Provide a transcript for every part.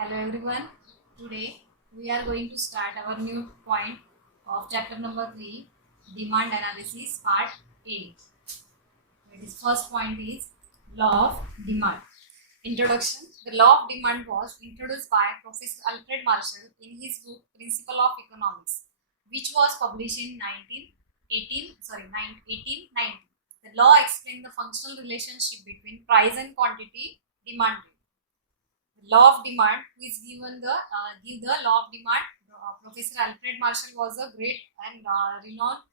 Hello everyone. Today we are going to start our new point of chapter number 3, demand analysis part A. This first point is law of demand. Introduction. The law of demand was introduced by Professor Alfred Marshall in his book Principle of Economics, which was published in 1890. The law explained the functional relationship between price and quantity, demand rate. Law of demand, who is given the give the law of demand. Professor Alfred Marshall was a great and renowned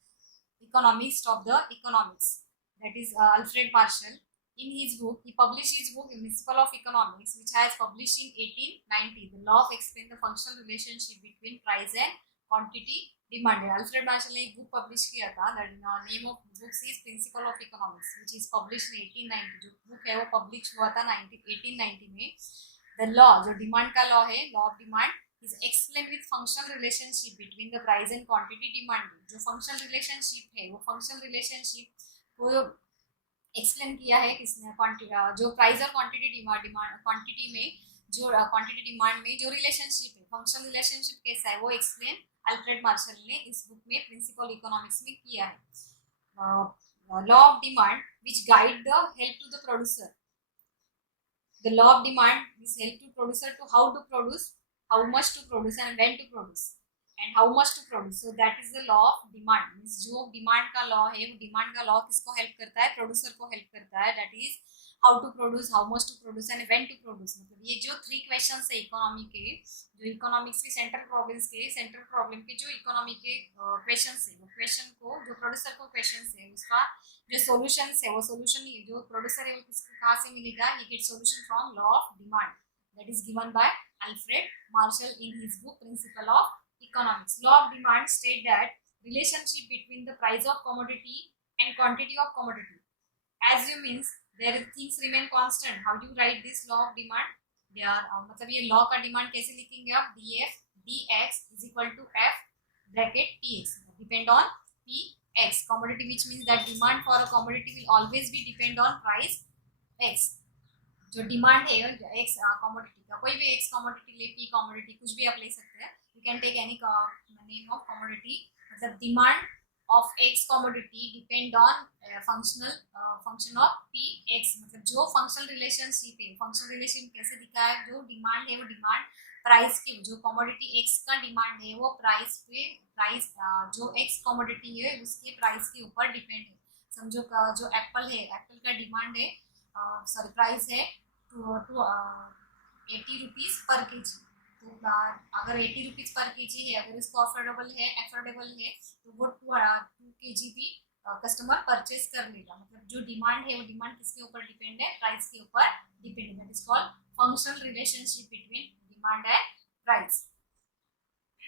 economist of the economics. That is Alfred Marshall. In his book, he published his book Principle of Economics, which has published in 1890. The law of explain the functional relationship between price and quantity demanded. Alfred Marshall ने एक book publish किया था. That name of book is Principle of Economics, which is published in 1890. जो book है वो publish हुआ था 1890 में. The law, जो डिमांड का लॉ है, law of demand is explain with functional relationship between the price and quantity demand. जो फंक्शनल रिलेशनशिप है वो फंक्शनल रिलेशनशिप को एक्सप्लेन किया है किसने, जो प्राइस और क्वांटिटी डिमांड क्वांटिटी में जो क्वांटिटी डिमांड में जो रिलेशनशिप है, फंक्शनल रिलेशनशिप कैसा है वो एक्सप्लेन अल्फ्रेड मार्शल ने इस बुक में प्रिंसिपल इकोनॉमिक्स में किया है. Law of demand which guide the help to the producer. The law of demand is help to producer to how to produce, how much to produce and when to produce and how much to produce. So that is the law of demand. Means जो demand का law है वो demand का law किसको help करता है, producer को help करता है. That is how to produce, how much to produce and when to produce. मतलब ये जो 3 questions है इकोनॉमी के, जो इकोनॉमिक्स के सेंट्रल प्रॉब्लम के जो इकोनॉमी के क्वेश्चंस है, वो क्वेश्चन को जो प्रोड्यूसर को क्वेश्चंस है उसका जो सॉल्यूशन है वो सॉल्यूशन जो प्रोड्यूसर है वो कहाँ से मिलेगा, he get solution from law of demand. That is given by Alfred Marshall in his book principle of economics. Law of demand state that relationship between the price of commodity and quantity of commodity as you means their things remain constant. How do write this law of demand? They are मतलब ये लॉ का डिमांड कैसे लिखेंगे आप? dx is equal to f bracket tx depend on px. Commodity, which means that demand for a commodity will always be depend on price x. जो demand है x commodity का, कोई भी x कमोडिटी ले, p कमोडिटी कुछ भी आप ले सकते हैं. You can take any name of commodity. मतलब demand of x commodity depend on function of px. मतलब जो फंक्शनल रिलेशनशिप है, फंक्शनल रिलेशन कैसे दिखा है, जो डिमांड है वो डिमांड प्राइस की, जो कमोडिटी x का डिमांड है वो प्राइस जो x कमोडिटी है उसके प्राइस के ऊपर डिपेंड है. समझो जो एप्पल है, एप्पल का डिमांड है सॉरी प्राइस है 80 रुपीज़ पर के जी. तो अगर 80 रुपीज़ पर के जी है, अगर इसको अफोर्डेबल है तो वो 2 के जी भी कस्टमर परचेज कर लेगा. मतलब जो डिमांड है वो डिमांड किसके ऊपर डिपेंड है, प्राइस के ऊपर डिपेंड है. That is called functional relationship between demand and price.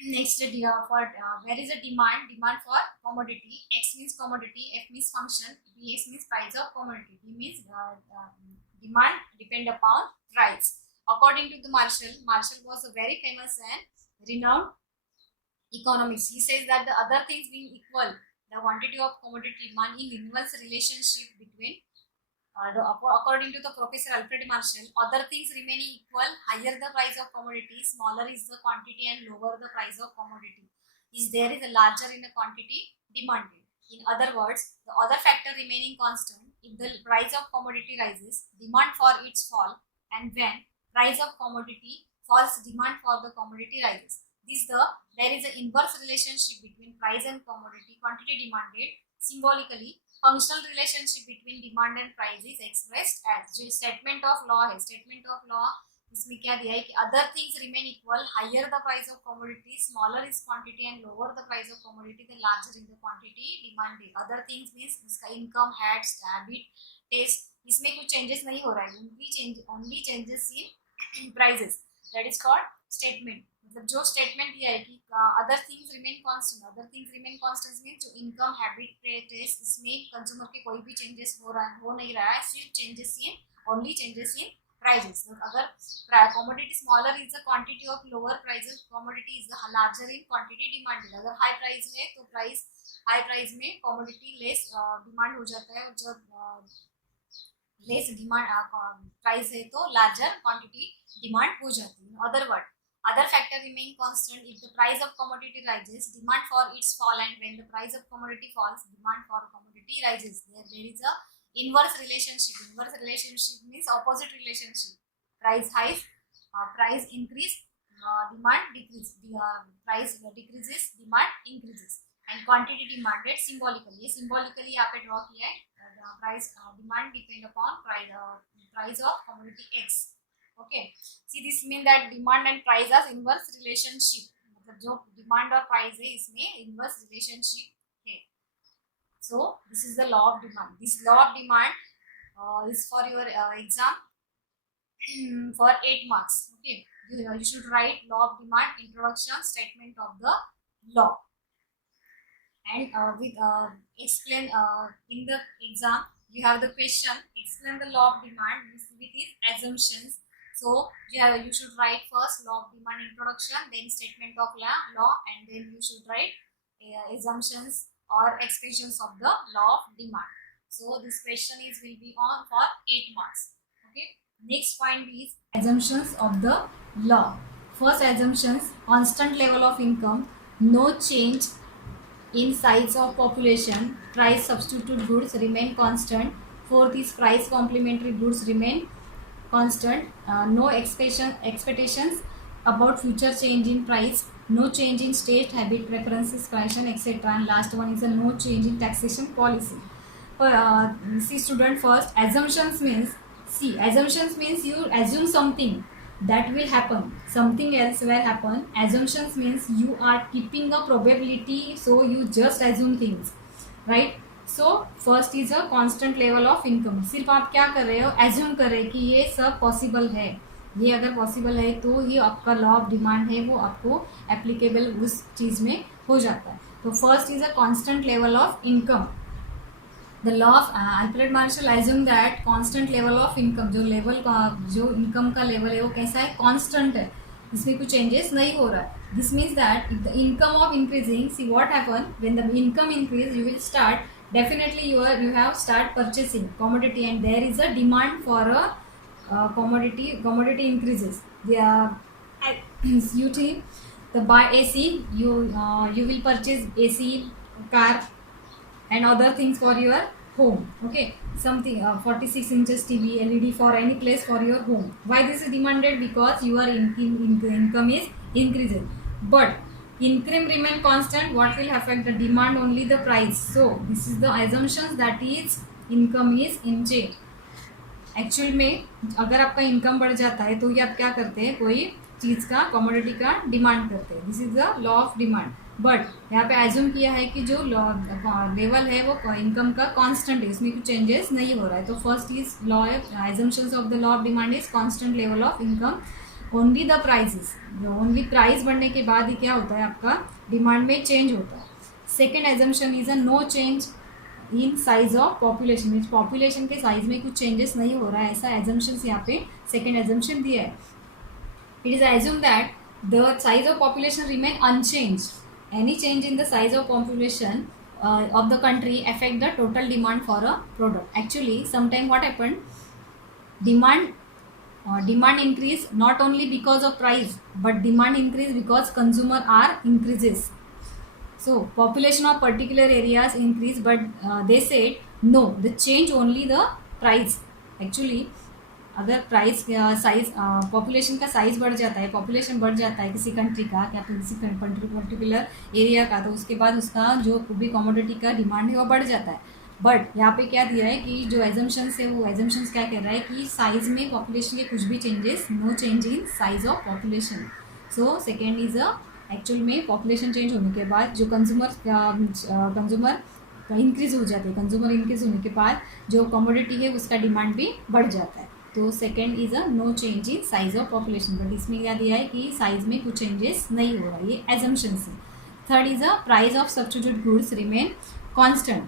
Next, where is the demand for commodity? X means commodity, F means function, Dx means price of commodity, D means demand depend upon price. According to the Marshall was a very famous and renowned economist. He says that the other things being equal, the quantity of commodity demand in inverse relationship between according to the Professor Alfred Marshall, other things remaining equal, higher the price of commodity, smaller is the quantity and lower the price of commodity is there is a larger in the quantity demanded. In other words, the other factor remaining constant, if the price of commodity rises, demand for its fall, and when price of commodity falls, demand for the commodity rises. There is an inverse relationship between price and commodity quantity demanded. Symbolically, functional relationship between demand and price is expressed as जो statement of law है. statement of law इसमें क्या दिया है कि other things remain equal, higher the price of commodity, smaller is quantity and lower the price of commodity, the larger is the quantity demanded. Other things means इसका income, habit, taste, इसमें कुछ changes नहीं हो रहा है, only changes in prices. That is called statement. मतलब जो स्टेटमेंट दिया है कि other things remain constant means जो इनकम, हैबिट, टेस्ट, इसमें कंज्यूमर के कोई भी चेंजेस हो नहीं रहा है, सिर्फ ओनली चेंजेस इन प्राइजेस. अगर commodity smaller is the quantity of lower prices, commodity is the larger in quantity demanded. अगर हाई प्राइस है तो हाई प्राइस में कमोडिटी लेस डिमांड हो जाता है. और जब लेस डिमांड प्राइस है तो लार्जर क्वांटिटी डिमांड हो जाती है. Other word, other factor remain constant. If the price of commodity rises, demand for its fall, and when the price of commodity falls, demand for commodity rises. There is a inverse relationship. Inverse relationship means opposite relationship. Price rise, price increase, demand decrease. Price decreases, demand increases. And quantity demanded symbolically. ये symbolically यहाँ पे draw किया है. Price demand depend upon price of commodity X. Okay. See, this mean that demand and price are inverse relationship. मतलब जो demand और price है इसमें inverse relationship है. So this is the law of demand. This law of demand is for your exam for 8 marks. Okay, you should write law of demand, introduction, statement of the law, and with explain in the exam you have the question, explain the law of demand with its assumptions. So you should write first law of demand introduction, then statement of law, and then you should write assumptions or expressions of the law of demand. So this question will be on for 8 marks. Okay, next point is assumptions of the law. First assumptions, constant level of income, no change in size of population, price substitute goods remain constant. Fourth is price complementary goods remain constant. No expectations about future change in price, no change in state habit, preferences, fashion, etc. And last one is a no change in taxation policy. See student, first assumptions means, you assume something that will happen, something else will happen. Assumptions means you are keeping a probability, so you just assume things, right? So first is a constant level of income. सिर्फ आप क्या कर रहे हो, एज्यूम कर रहे हैं कि ये सब पॉसिबल है. ये अगर पॉसिबल है तो ये आपका लॉ ऑफ डिमांड है, वो आपको एप्लीकेबल उस चीज़ में हो जाता है. तो first is a constant level of income. The law of Alfred Marshall assume that constant level of income, जो लेवल का जो इनकम का लेवल है वो कैसा है, कांस्टेंट है, इसमें कुछ चेंजेस नहीं हो रहा है. This means that if the income of increasing, see what happen when the income increase, you will start, definitely you have start purchasing commodity, and there is a demand for a commodity increases. You think the buy AC, you will purchase AC, car and other things for your home. Okay, something 46 inches TV, LED for any place for your home. Why this is demanded? Because your income is increasing, but income remain constant. What will affect the demand? Only the price. So this is the assumptions that is income is in change. Actual में अगर आपका इनकम बढ़ जाता है तो ये आप क्या करते हैं, कोई चीज़ का कमोडिटी का डिमांड करते हैं. This is the law of demand. But यहाँ पे एज्यूम किया है कि जो लेवल है वो इनकम का कांस्टेंट है, इसमें कुछ चेंजेस नहीं हो रहा है. तो first is law assumptions of the law of demand is constant level of income, only the prices. Only price बढ़ने के बाद ही क्या होता है, आपका डिमांड में चेंज होता है. Second assumption is a no change in size of population, means population के साइज में कुछ चेंजेस नहीं हो रहा है, ऐसा एजम्पशन यहाँ पे सेकेंड एजम्पशन दिया है. It is assume that the size of population remain unchange. Any change in the size of population of the country affect the total demand for a product. Actually sometime what happened, demand increase not only because of price, but demand increase because consumer are increases. So population of particular areas increase, but they said no, the change only the price. Actually अगर price size population का साइज बढ़ जाता है, पॉपुलेशन बढ़ जाता है किसी कंट्री का या किसी पर्टिकुलर एरिया का, तो उसके बाद उसका जो भी कमोडिटी का डिमांड है वो बढ़ जाता है. बट यहाँ पे क्या दिया है कि जो एजम्पशंस है वो एजम्पशंस क्या कह रहा है कि साइज में पॉपुलेशन के कुछ भी changes, no change in size of population. So second is actual में पॉपुलेशन चेंज होने के बाद जो कंज्यूमर इंक्रीज हो जाते हैं, कंज्यूमर इंक्रीज होने के बाद जो कमोडिटी है उसका डिमांड भी बढ़ जाता है. तो second is a no change in size of population, but इसमें क्या दिया है कि साइज में कुछ चेंजेस नहीं हो रहा है, ये एजम्पशन से. Third is a price of substitute goods remain constant.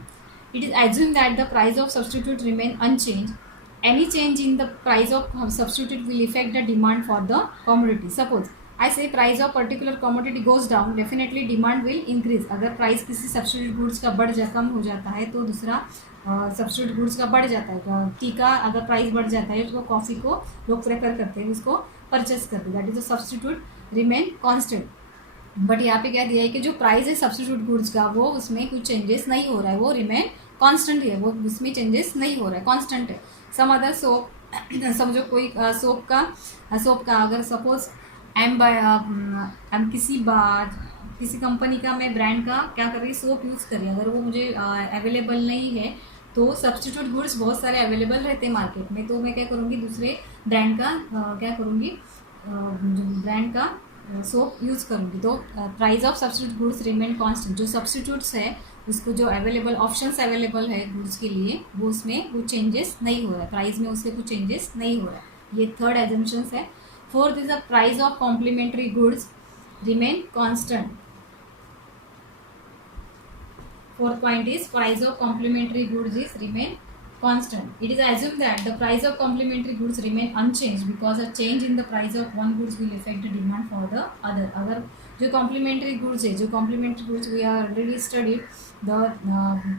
It is assume that the price of substitute remain unchange. Any change in the price of substitute will affect the demand for the commodity. Suppose I say price of particular commodity goes down, definitely demand will increase. अगर प्राइस किसी substitute goods का कम हो जाता है तो दूसरा substitute goods का बढ़ जाता है, टी का अगर प्राइस बढ़ जाता है तो कॉफ़ी को लोग प्रेफर करते हैं, उसको परचेस करते हैं, that is the substitute remain constant. But यहाँ पे क्या दिया है कि जो प्राइस है सब्स्टिट्यूट गुड्स का वो उसमें कुछ चेंजेस नहीं हो रहा है, वो रिमेन कांस्टेंट है, वो उसमें चेंजेस नहीं हो रहा है, कांस्टेंट है। सम अदर सोप, समझो कोई सोप का अगर सपोज एम किसी कंपनी का मैं ब्रांड का क्या कर रही सोप यूज़ करी, अगर वो मुझे अवेलेबल नहीं है तो सब्स्टिट्यूट गुड्स बहुत सारे अवेलेबल रहते हैं मार्केट में, तो मैं क्या करूँगी दूसरे ब्रांड का क्या करूँगी जो ब्रांड का सोप यूज़ करूँगी। तो price of substitute goods remain constant, जो सब्स्टिट्यूट्स है उसको जो अवेलेबल ऑप्शंस अवेलेबल है गुड्स के लिए वो उसमें कुछ चेंजेस नहीं हो रहा है, प्राइस में उसके कुछ चेंजेस नहीं हो रहा है। ये थर्ड एजम्पशंस है। Fourth is the price of complementary goods remain constant. Fourth point is price of complementary goods is remain constant. It is assumed that the price of complementary goods remain unchanged because a change in the price of one goods will affect the demand for the other. अगर जो complementary goods है, जो complementary goods we are already studied the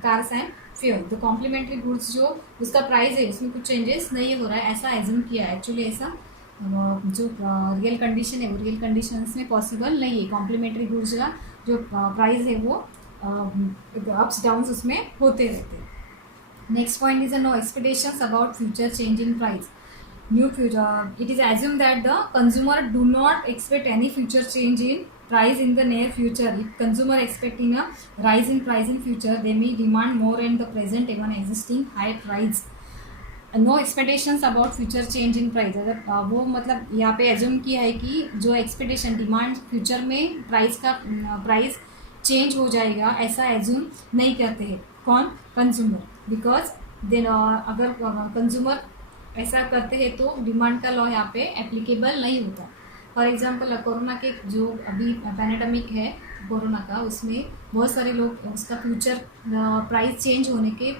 cars and fuel, the complementary goods जो उसका प्राइस है उसमें कुछ चेंजेस नहीं हो रहा है, ऐसा एज्यूम किया है। एक्चुअली ऐसा जो रियल कंडीशन है वो रियल कंडीशंस में पॉसिबल नहीं है। कॉम्प्लीमेंट्री गुड्स का जो प्राइस है वो अप्स डाउन्स उसमें होते रहते हैं। Next point is no expectations about future change in price. New future, it is assume that the consumer do not expect any future change in price in the near future. If consumer expecting a rise in price in future, they may demand more in the present even existing high price. No expectations about future change in price, अगर वो मतलब यहाँ पे एज्यूम किया है कि जो expectation demand future में प्राइस चेंज हो जाएगा, ऐसा एज्यूम नहीं करते हैं कौन, कंज्यूमर, बिकॉज देन अगर कंज्यूमर ऐसा करते हैं तो डिमांड का लॉ यहाँ पे एप्लीकेबल नहीं होता। फॉर एग्जांपल कोरोना के जो अभी पैंडेमिक है कोरोना का, उसमें बहुत सारे लोग उसका फ्यूचर प्राइस चेंज होने के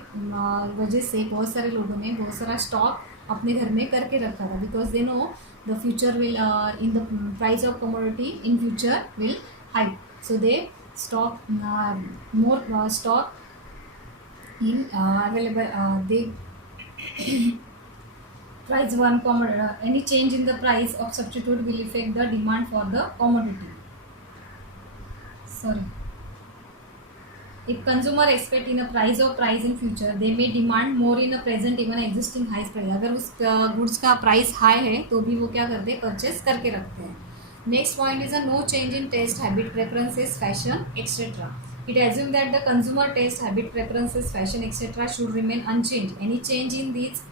वजह से बहुत सारे लोगों ने बहुत सारा स्टॉक अपने घर में करके रखा था, because they know the future will in the price of commodity in future will hike, so they stock more stock in available they price one commodity, any change in the price of substitute will affect the demand for the commodity. Sorry, if consumer expect in a price in future, they may demand more in a present even existing high price. अगर उस गुड्स का price high है तो भी वो क्या करते हैं, परचेस करके रखते हैं। Next point is a no change in taste, habit, preferences, fashion, etc. It assumes that the consumer taste, habit, preferences, fashion, etc. should remain unchanged. Any change in these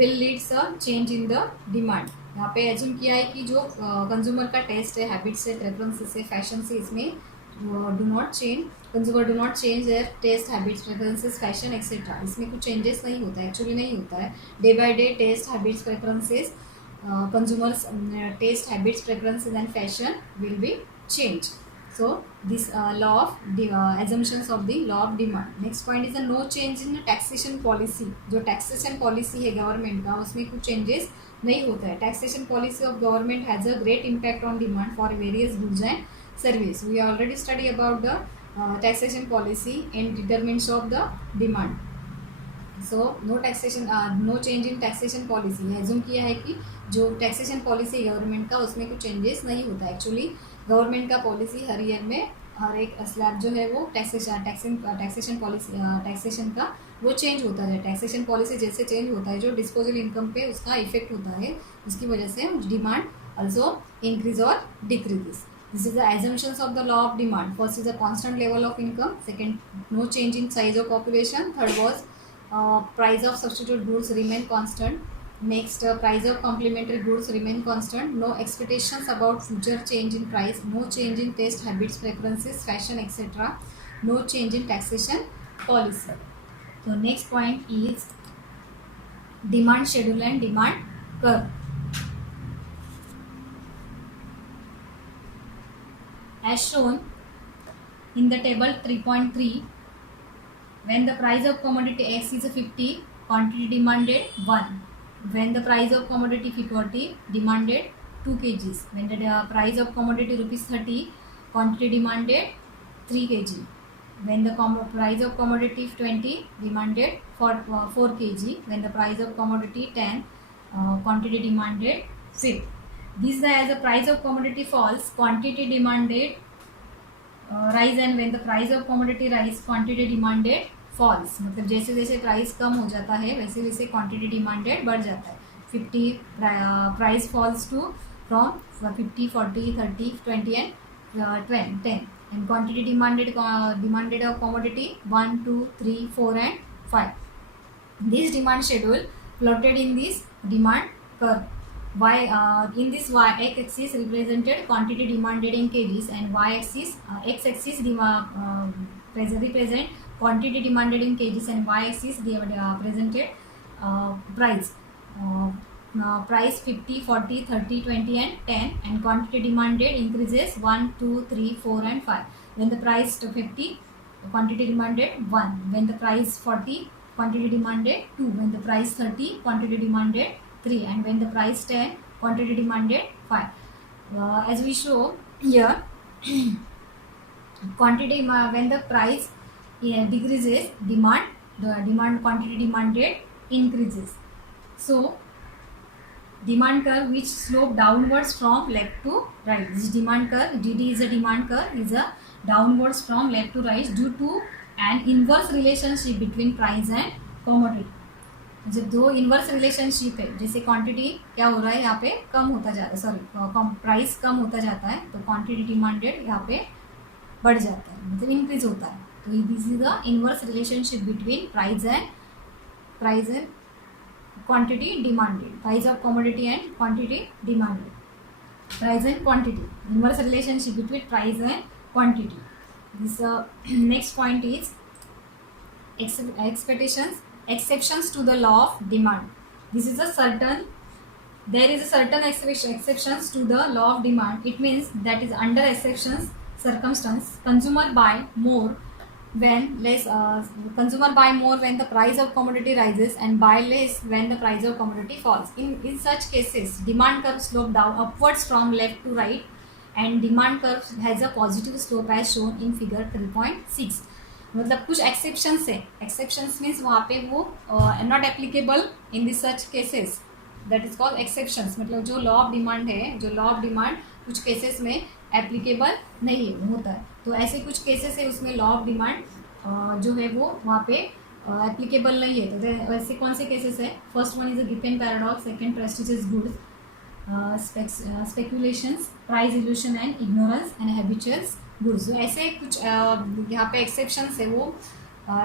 will lead to change in the demand. यहाँ पे एज्यूम किया है कि जो कंज्यूमर का टेस्ट है, हैबिट से, प्रेफरेंसेस से, फैशन से, इसमें do not change, consumer do not change their taste, habits, preferences, fashion etcetera, इसमें कुछ चेंजेस नहीं होता है, एक्चुअली नहीं होता है। Day by day taste, habits, preferences, consumers taste, habits, preferences and fashion will be changed. So this law of assumptions of the law of demand. Next point is a no change in taxation policy. जो taxation policy है गवर्नमेंट का, उसमें कुछ चेंजेस नहीं होता है। taxation policy of government has a great impact on demand for various goods and service. We already study about the taxation policy and determinants of the demand. So no taxation, no change in taxation policy, assume किया है कि जो taxation policy government का उसमें कुछ चेंजेस नहीं होता है। एक्चुअली गवर्नमेंट का पॉलिसी हर ईयर में हर एक स्लैब जो है वो टैक्सेशन पॉलिसी टैक्सेशन का वो चेंज होता है। टैक्सेशन पॉलिसी जैसे चेंज होता है, जो डिस्पोजल इनकम पे उसका इफेक्ट होता है, उसकी वजह से डिमांड ऑल्सो इंक्रीज और decreases. This is the assumptions of the law of demand. First is the constant level of income, second no change in size of population, third was price of substitute goods remain constant. Next, price of complementary goods remain constant. No expectations about future change in price. No change in taste, habits, preferences, fashion, etc. No change in taxation policy. So next point is demand schedule and demand curve. As shown in the table 3.3, when the price of commodity X is 50, quantity demanded 1. When the price of commodity 40, demanded 2 kgs. When the price of commodity rupees 30, quantity demanded 3 kg. when the price of commodity 20 demanded for 4 kg, when the price of commodity 10 quantity demanded 6. This as the price of commodity falls, quantity demanded rise, and when the price of commodity rise, quantity demanded falls. मतलब जैसे जैसे प्राइस कम हो जाता है वैसे वैसे quantity demanded बढ़ जाता है. 50 प्राइस फॉल्स टू फ्रॉम 50, 40, 30, 20 and 10. And quantity demanded of commodity 1, 2, 3, 4 and 5. This demand schedule plotted in this demand curve. In this x axis represented quantity demanded in kgs, and y axis x axis represent quantity demanded in kgs, and y axis presented price. Price 50, 40, 30, 20 and 10, and quantity demanded increases 1, 2, 3, 4 and 5. When the price 50, quantity demanded 1. When the price 40, quantity demanded 2. When the price 30, quantity demanded 3. And when the price 10, quantity demanded 5. As we show here, quantity when the price decreases, demand quantity demanded increases. So demand curve which slope downwards from left to right. This demand curve, DD is a demand curve, is a downwards from left to right due to an inverse relationship between price and commodity. जब दो inverse relationship है, जैसे क्वांटिटी क्या हो रहा है यहाँ पे कम होता जा रहा है, सॉरी प्राइस कम होता जाता है तो क्वांटिटी डिमांडेड यहाँ पे बढ़ जाता है, मतलब इंक्रीज होता है. तो this is the inverse relationship between price and quantity demanded, price of commodity and quantity demanded, price and quantity, inverse relationship between price and quantity. This next point is exceptions to the law of demand. This is there is a certain exceptions to the law of demand. It means that is under exceptions circumstance, consumer buy more when the price of commodity rises, and buy less when the price of commodity falls. In such cases, demand curve slope down upwards from left to right, and demand curve has a positive slope as shown in figure 3.6. मतलब कुछ एक्सेप्शंस है. Exceptions means वहाँ पे वो not applicable in this such cases, that is called exceptions. मतलब जो law of demand है, जो लॉ ऑफ डिमांड कुछ केसेस में एप्लीकेबल नहीं होता है, तो ऐसे कुछ केसेस है उसमें लॉ ऑफ डिमांड जो है वो वहाँ पे एप्लीकेबल नहीं है. तो ऐसे कौन से केसेस है? First one is a Giffen paradox, second prestigious goods, speculations, price illusion and ignorance and habituals goods. ऐसे कुछ यहाँ पे एक्सेप्शंस है, वो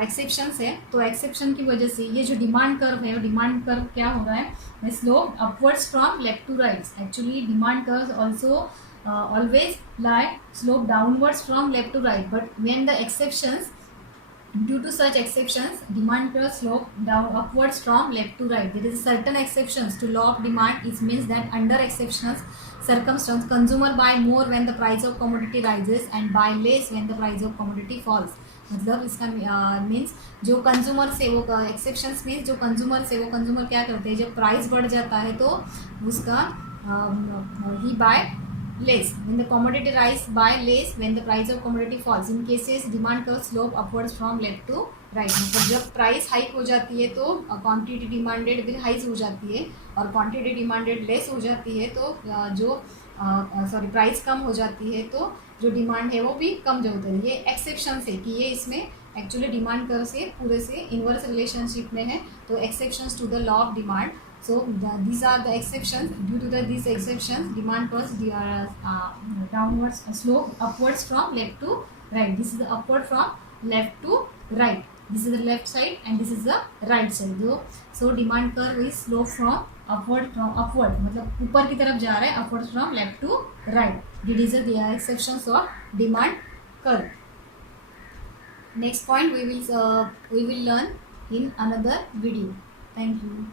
एक्सेप्शंस है. तो एक्सेप्शन की वजह से ये जो डिमांड कर्व है, डिमांड कर्व क्या हो रहा है? Slope upwards from left to right. Actually demand curve also always lie slope downwards from left to right, but when the exceptions, due to such exceptions, demand curve slope down upwards from left to right. There is certain exceptions to law of demand. It means that under exceptions circumstance, consumer buy more when the price of commodity rises and buy less when the price of commodity falls. मतलब इसका मीन्स जो कंज्यूमर से वो exceptions means जो कंज्यूमर से वो कंज्यूमर क्या करते हैं, जब प्राइस बढ़ जाता है तो उसका ही bye less when the commodity rise, buy less when the price of commodity falls. In cases demand curve slope upwards from left to right. मतलब जब प्राइस हाइक हो जाती है तो क्वांटिटी डिमांडेड भी हाइक हो जाती है, और क्वांटिटी डिमांडेड लेस हो जाती है तो जो प्राइस कम हो जाती है तो जो डिमांड है वो भी कम जो होता है. ये एक्सेप्शन है कि ये इसमें एक्चुअली डिमांड कर्व से पूरे से इन्वर्स रिलेशनशिप में है. तो exceptions to the law of demand. So these are the exceptions. Due to these exceptions, demand curves downwards slope upwards from left to right. This is the upward from left to right. This is the left side and this is the right side. So demand curve is slope from upward. मतलब ऊपर की तरफ जा रहा है, upwards from left to right. These are the exceptions of demand curve. Next point we will learn in another video. Thank you.